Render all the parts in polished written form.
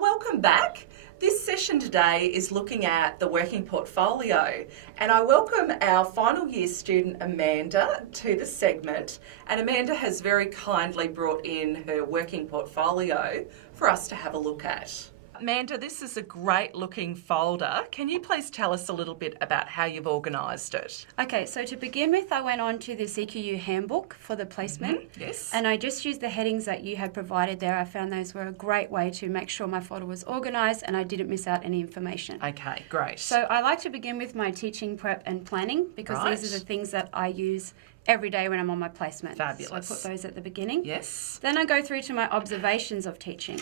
Welcome back. This session today is looking at the working portfolio, and I welcome our final year student Amanda to the segment, and Amanda has very kindly brought in her working portfolio for us to have a look at. Amanda, this is a great looking folder. Can you please tell us a little bit about how you've organised it? Okay, so to begin with, I went on to the CQU handbook for the placement. Yes. And I just used the headings that you had provided there. I found those were a great way to make sure my folder was organised and I didn't miss out any information. Okay, great. So I like to begin with my teaching prep and planning because these are the things that I use every day when I'm on my placement. Fabulous. So I put those at the beginning. Yes. Then I go through to my observations of teaching.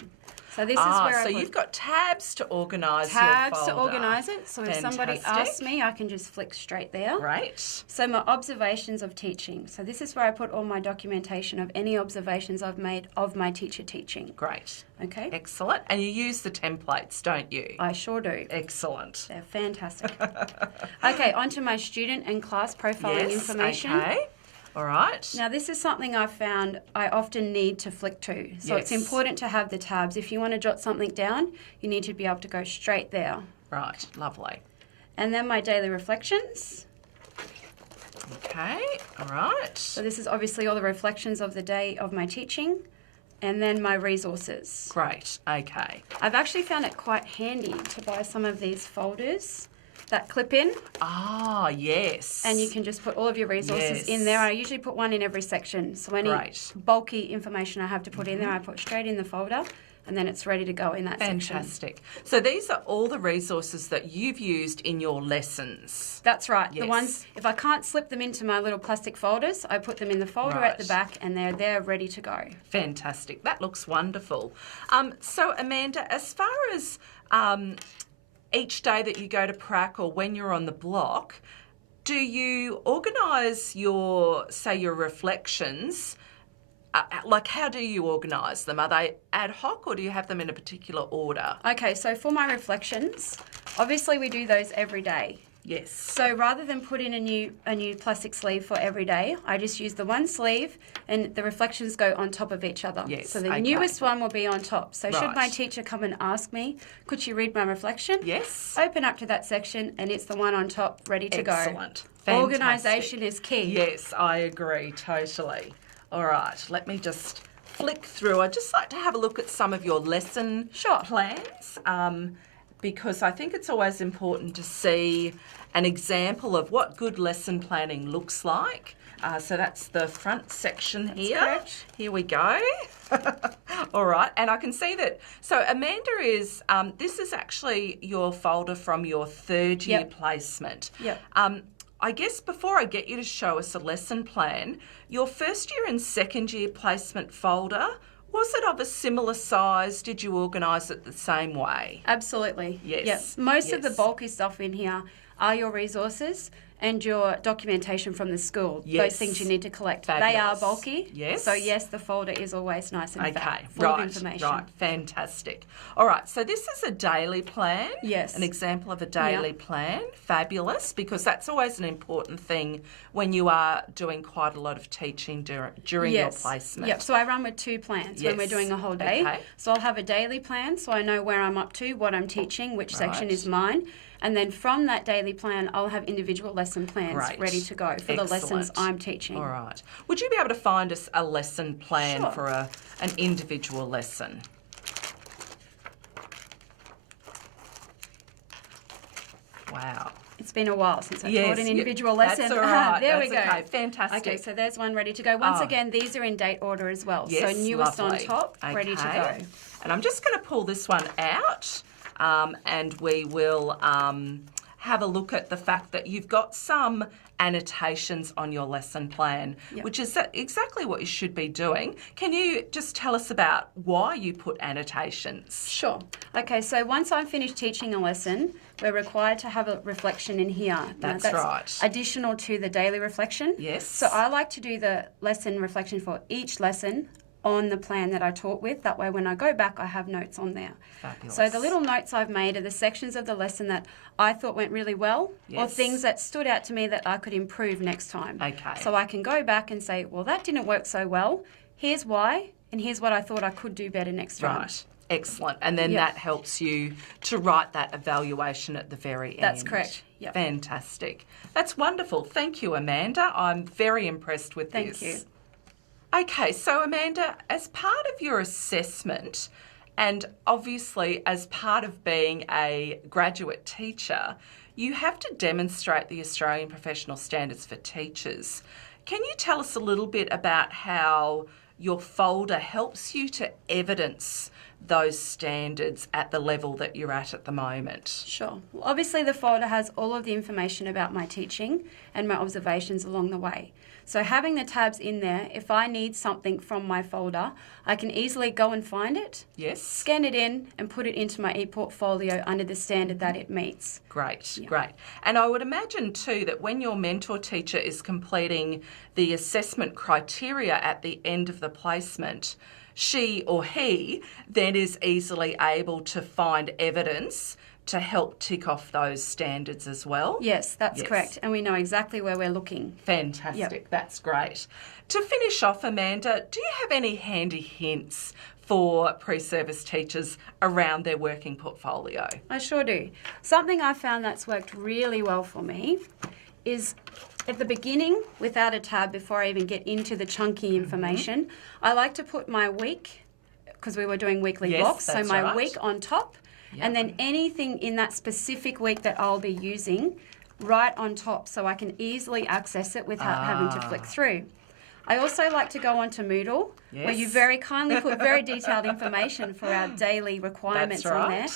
So this is where you've got tabs to organise your tabs folder. to organise it. So if somebody asks me, I can just flick straight there. Great. So my observations of teaching. So this is where I put all my documentation of any observations I've made of my teacher teaching. Great. Okay. Excellent. And you use the templates, don't you? I sure do. Excellent. They're fantastic. Okay, onto my student and class profiling information. Okay. All right. Now, this is something I've found I often need to flick to. So it's important to have the tabs. If you want to jot something down, you need to be able to go straight there. Right. Lovely. And then my daily reflections. Okay. All right. So this is obviously all the reflections of the day of my teaching. And then my resources. Great. Okay. I've actually found it quite handy to buy some of these folders that clip in. Ah, yes. And you can just put all of your resources in there. I usually put one in every section. So any bulky information I have to put in there, I put straight in the folder, and then it's ready to go in that section. Fantastic. So these are all the resources that you've used in your lessons. That's right. Yes. The ones, if I can't slip them into my little plastic folders, I put them in the folder at the back and they're there ready to go. Fantastic. That looks wonderful. So Amanda, as far as each day that you go to prac or when you're on the block, do you organise your reflections? Like, how do you organise them? Are they ad hoc or do you have them in a particular order? Okay, so for my reflections, obviously we do those every day. Yes. So rather than put in a new plastic sleeve for every day, I just use the one sleeve and the reflections go on top of each other. Yes. So the newest one will be on top. So should my teacher come and ask me, could you read my reflection? Yes. Open up to that section and it's the one on top ready to go. Excellent. Organisation is key. Yes, I agree totally. All right, let me just flick through. I'd just like to have a look at some of your lesson plans. Because I think it's always important to see an example of what good lesson planning looks like. So that's the front section here. Correct. Here we go. All right, and I can see that. So Amanda is, this is actually your folder from your third year placement. Yep. I guess before I get you to show us a lesson plan, your first year and second year placement folder, was it of a similar size? Did you organise it the same way? Absolutely. Yes. Yep. Most of the bulky stuff in here are your resources and your documentation from the school. Yes. Those things you need to collect. Fabulous. They are bulky. Yes. So yes, the folder is always nice and fat, full of information. Right, fantastic. All right, so this is a daily plan. Yes. An example of a daily plan. Fabulous, because that's always an important thing when you are doing quite a lot of teaching during your placement. Yep, so I run with two plans when we're doing a whole day. Okay. So I'll have a daily plan so I know where I'm up to, what I'm teaching, which section is mine. And then from that daily plan, I'll have individual lesson plans ready to go for the lessons I'm teaching. All right. Would you be able to find us a lesson plan for an individual lesson? Wow. It's been a while since I taught an individual lesson. That's all right. There we go. Okay, fantastic. Okay, so there's one ready to go. Once again, these are in date order as well. Yes, so newest on top, ready to go. And I'm just going to pull this one out and we will have a look at the fact that you've got some annotations on your lesson plan, which is exactly what you should be doing. Can you just tell us about why you put annotations? Sure. Okay, so once I'm finished teaching a lesson, we're required to have a reflection in here. That's right. Additional to the daily reflection. Yes. So I like to do the lesson reflection for each lesson on the plan that I taught with. That way when I go back, I have notes on there. Fabulous. So the little notes I've made are the sections of the lesson that I thought went really well or things that stood out to me that I could improve next time. Okay. So I can go back and say, well, that didn't work so well. Here's why, and here's what I thought I could do better next time. Right. Excellent. And then that helps you to write that evaluation at the very end. That's correct. Yep. Fantastic. That's wonderful. Thank you, Amanda. I'm very impressed with this. Thank you. Okay, so Amanda, as part of your assessment, and obviously as part of being a graduate teacher, you have to demonstrate the Australian Professional Standards for Teachers. Can you tell us a little bit about how your folder helps you to evidence those standards at the level that you're at the moment? Sure. Well, obviously the folder has all of the information about my teaching and my observations along the way. So having the tabs in there, if I need something from my folder, I can easily go and find it, scan it in and put it into my e-portfolio under the standard that it meets. Great, great. And I would imagine too that when your mentor teacher is completing the assessment criteria at the end of the placement, she or he then is easily able to find evidence to help tick off those standards as well? Yes, that's correct. And we know exactly where we're looking. Fantastic. That's great. To finish off, Amanda, do you have any handy hints for pre-service teachers around their working portfolio? I sure do. Something I found that's worked really well for me is at the beginning, without a tab before I even get into the chunky information, I like to put my week, because we were doing weekly blocks, so my week on top, and then anything in that specific week that I'll be using right on top so I can easily access it without having to flick through. I also like to go onto Moodle, where you very kindly put very detailed information for our daily requirements on there.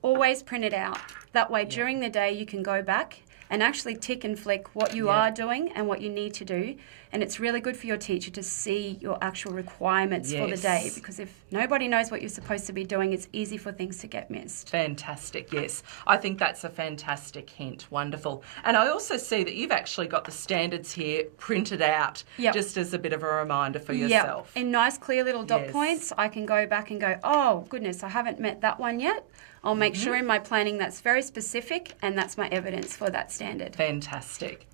Always print it out. That way during the day you can go back and actually tick and flick what you are doing and what you need to do. And it's really good for your teacher to see your actual requirements for the day, because if nobody knows what you're supposed to be doing, it's easy for things to get missed. Fantastic, yes. I think that's a fantastic hint. Wonderful. And I also see that you've actually got the standards here printed out just as a bit of a reminder for yourself. In nice clear little dot points, I can go back and go, oh, goodness, I haven't met that one yet. I'll make sure in my planning that's very specific and that's my evidence for that standard. Fantastic.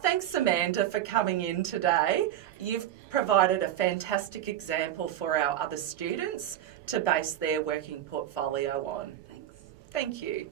Thanks, Amanda, for coming in today. You've provided a fantastic example for our other students to base their working portfolio on. Thanks. Thank you.